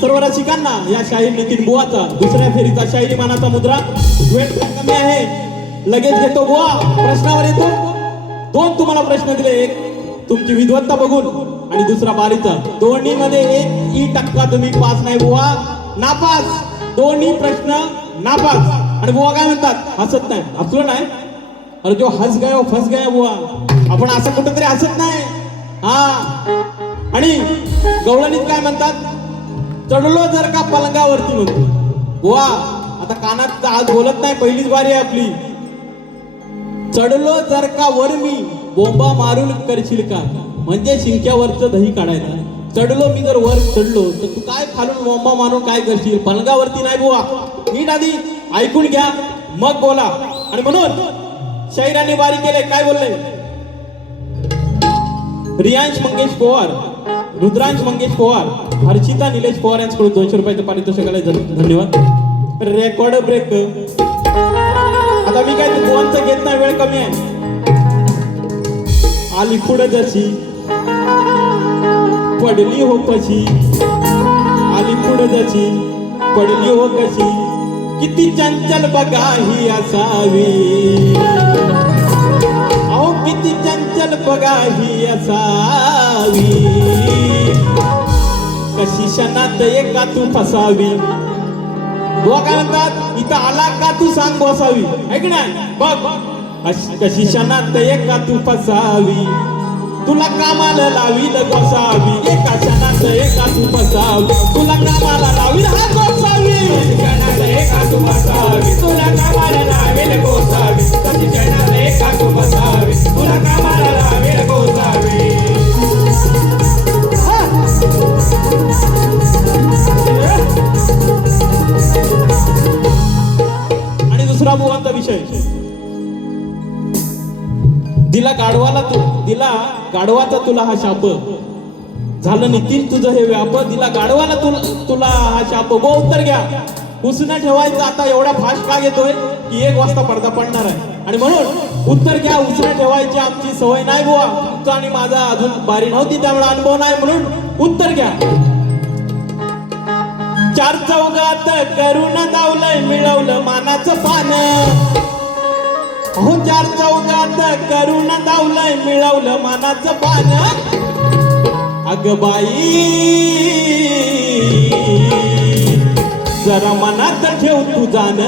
सर्व रसिकांना या शाहीर नितीन बुवाचा दुसऱ्या फेरीचा शाहिरी मानाचा मुद्रा वेळ कमी आहे. लगेच घेतो बुवा. प्रश्नावर येतो. दोन तुम्हाला प्रश्न दिले. एक तुमची विद्वत्ता बघून आणि दुसरा बारीचा. दोन्ही मध्ये 1% तुम्ही पास नाही बुवा, नापास. दोन्ही प्रश्न नापास. आणि बुवा काय म्हणतात? हसत नाही. हसलं नाही. अरे जो हस गया फस गया बुवा. आपण असं कुठेतरी हसत नाही. हा. आणि गवळणीत काय म्हणतात? चढलो जर का पलंगावरती म्हणतो बुवा. आता कानात आज बोलत नाही, पहिलीच बारी आहे आपली. चढलो जर का वर मी बोंबा मारून करशील का, म्हणजे शिंक्यावरचं दही काढायचं. चढलो मी जर वर चढलो तर तू काय खालून बोंबा मारून काय करशील? पलंगावरती नाही बुवा. नीट आधी ऐकून घ्या मग बोला. आणि म्हणून शाहिरांनी बारी केले. काय बोलले? रियांश मंगेश पवार, रुद्रांश मंगेश पवार, हर्षिता निलेश पवार यांच्याकडून 200 रुपयाचं पारितोषिकाला धन्यवाद. Record break. आता मी काय फोनचं घेत नाही, वेळ कमी आहे. आली पुढे जशी पडली हो कशी, आली पुढे जशी पडली हो कशी, किती चंचल बघा ही असावी. अहो किती चंचल बघा ही असावी, कशी क्षणात एका तू फसावी. बुवा काय म्हणतात? इथं आला का तू सांग बसावी. है की नाही? बघ कशी क्षणात एका तू फसावी, तुला कामाला लावील गोसावी. एका क्षणात एका तू फसावी, तुला कामाला लावील हा गोसावी. क्षणात एका तू फसावी, तुला कामाला लावील गोसावी. कशी क्षणात एका तू फसावी, तुला कामाला लावील गोसावी. आणि दुसरा बुवांचा विषय. दिला गाढवाचा तुला हा शाप, झालं नितीन तुझं हे व्याप. दिला गाढवाला तुला हा शाप. गो उत्तर घ्या. उसनं ठेवायचं आता एवढा फास्ट का घेतोय की 1 वाजता पडदा पडणार आहे. आणि म्हणून उत्तर घ्या. उसनं ठेवायची आमची सवय नाही बुवा. तुमचा आणि माझा अजून बारी नव्हती त्यामुळे अनुभव नाही. म्हणून उत्तर घ्या. 4 चौघात करून दावलंय मिळवलं मानाचं पान. हो 4 चौघात करून दावलंय मिळवलं मानाचं पान. अग बाई जरा मनात ठेव तू जाण,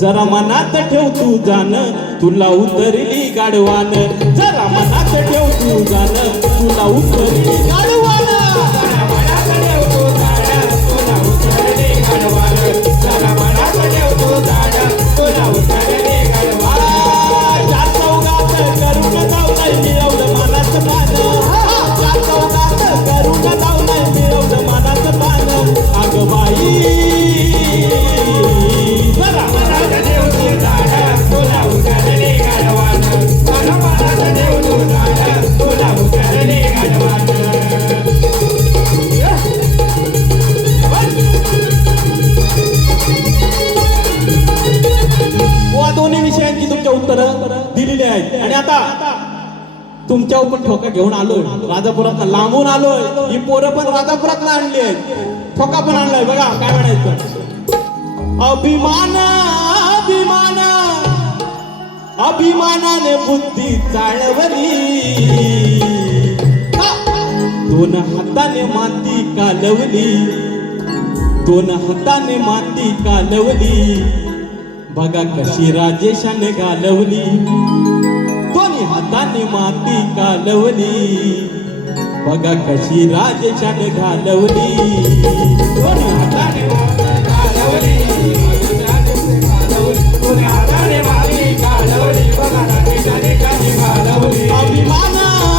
जरा मनात ठेव तू जाण, तुला उतरली गाढवान. जरा मनात ठेव तू जाण, तुला उतरली गाढवान. जरा मनात ठेव तू जाण, तुला उतरली गाढवान. जरा मनात ठेव तू जाण, तुला उतरली गाढवान. 4 चौघात करून दावलंय मिळवलं मानाचं पान. 4 चौघात करून दावलंय मिळवलं मानाचं पान. अग बाई जरा मनात ठेव तू जाण, तुला उतरली गाढवान. जरा मनात ठेव तू जाण, तुला उतरली गाढवान. दोन्ही विषयांची तुमच्या उत्तरं दिलेली आहेत. आणि आता तुमच्या पण ठोका घेऊन आलोय. राजापुरात लांबून आलोय. ही पोरं पण राजापुरात आणली आहेत. ठोका पण आणलाय. बघा काय म्हणायचं. अभिमान अभिमान अभिमानाने बुद्धी चाळवली. दोन हाताने माती कालवली, दोन हाताने माती कालवली, बघा कशी राजेशाने घालवली. दोन्ही हाताने माती कालवली, बघा कशी राजेशाने घालवली. दोन्ही हाताने माती कालवली, दोन्ही हाताने माती कालवली, बघा राजेशाने कशी घालवली. अभिमान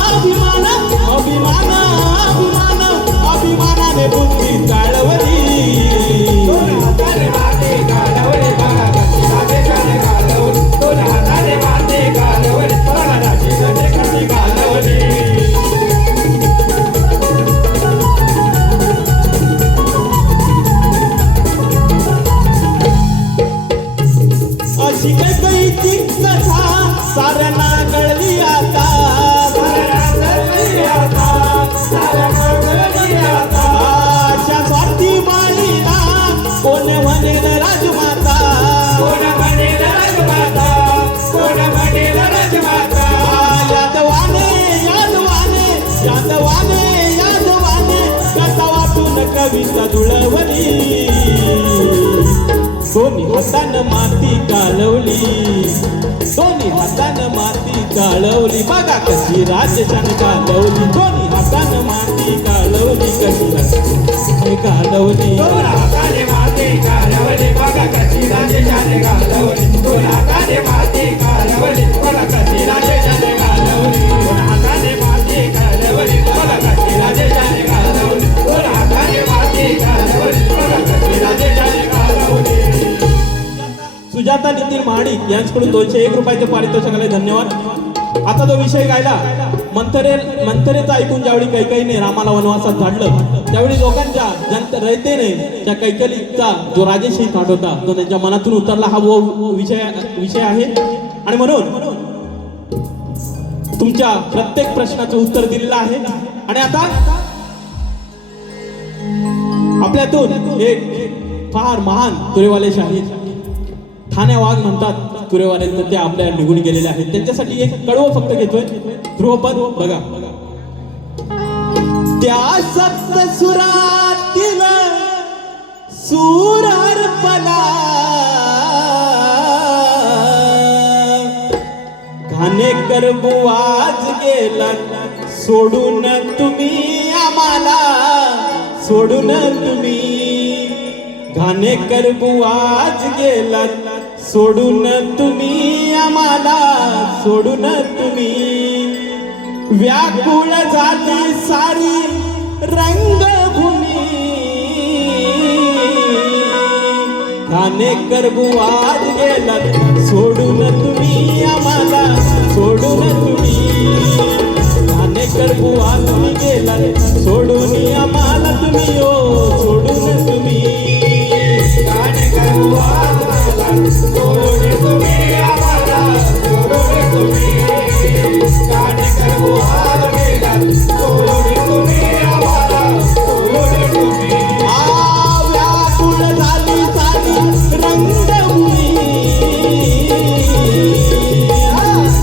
अभिमान अभिमान अभिमान अभिमानाने बुद्धी चालवली. दोन्ही हाताने माती कालवली, बघा कशी राजेशाने घालवली. दोन्ही हाताने माती कालवली, बघा राजेशाने कशी घालवली. अशी कैकईची कथा साऱ्यांना कळली आता, अशा स्वार्थी बाईला कोण म्हणेल राजमाता. यादवाने यादवाने यादवाने यादवाने कसा वाटून कविता जुळवली. दोन्ही हातानं माती कालवली, दोन्ही हातानं माती कालवली, बघा कशी राजेशाने कालवली. दोन्ही हातानं माती कालवली, कशी राजेशाने कालवली. दोन हाताने माती कालवली, बघा कशी राजेशाने घालवली. दोन हाताने माती कालवली, बघा कशी राजेशाने घालवली. दोन हाताने माती कालवली, बघा कशी राजेशाने घालवली. दोन हाताने माती कालवली, बघा कशी राजेशाने घालवली. सुजाता नितीन महाडिक यांच्याकडून 201 रुपयाचे पारितोषिकाला धन्यवाद. आता तो विषय गायला मंथरेचा ऐकून ज्यावेळी कैकेयीने रामाला वनवासात धाडलं, त्यावेळी लोकांच्या रयतेने त्या कैकेयीचा जो राजेशाही थाट होता तो त्यांच्या मनातून उतरला. हा विषय आहे. आणि म्हणून तुमच्या प्रत्येक प्रश्नाचं उत्तर दिलेलं आहे. आणि आता आपल्यातून एक फार महान तुरेवाले शाहीर ठाणे वाघ म्हणतात तुरेवाले, तर ते आपल्या निघून गेलेले आहेत. त्यांच्यासाठी एक कडवं फक्त घेतोय, ध्रुवपद बघा. त्या सप्त सुरातील सूर अर्पला, घाणेकर बुवाज गेला सोडून तुम्ही आम्हाला, सोडून तुम्ही. घाणेकर बुवाज गेला सोडून तुम्ही आम्हाला, सोडून तुम्ही. व्याकुळ झाली सारी रंगभूमी, घाणेकर बुवाज गेला सोडून तुम्ही आम्हाला, सोडून तुम्ही. घाणेकर बुवा तुम्ही गेला सोडून आम्हाला, तुम्ही ओ सोडून तुम्ही. घाणेकर बुवा सोडून तुम्ही आम्हाला, सोडून तुम्ही. घाणेकर बुवा गेला सोडून तुम्ही आम्हाला, सोडून तुम्ही. व्याकुळ झाली सारी रंगभूमी,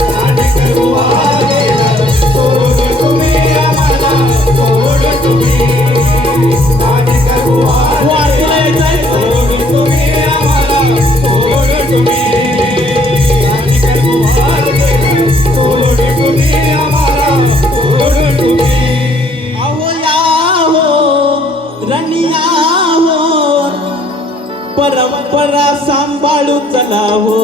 घाणेकर बुवा गेला सोडून तुम्ही आम्हाला, सोडून तुम्ही. घाणेकर बुवा सोडून तुम्ही आम्हाला, सोडून तुम्ही. घाणेकर बुवा गेला सोडून तुम्ही आम्हाला, सोडून तुम्ही. अहो या हो रनिया हो, परंपरा सांभाळू चला हो.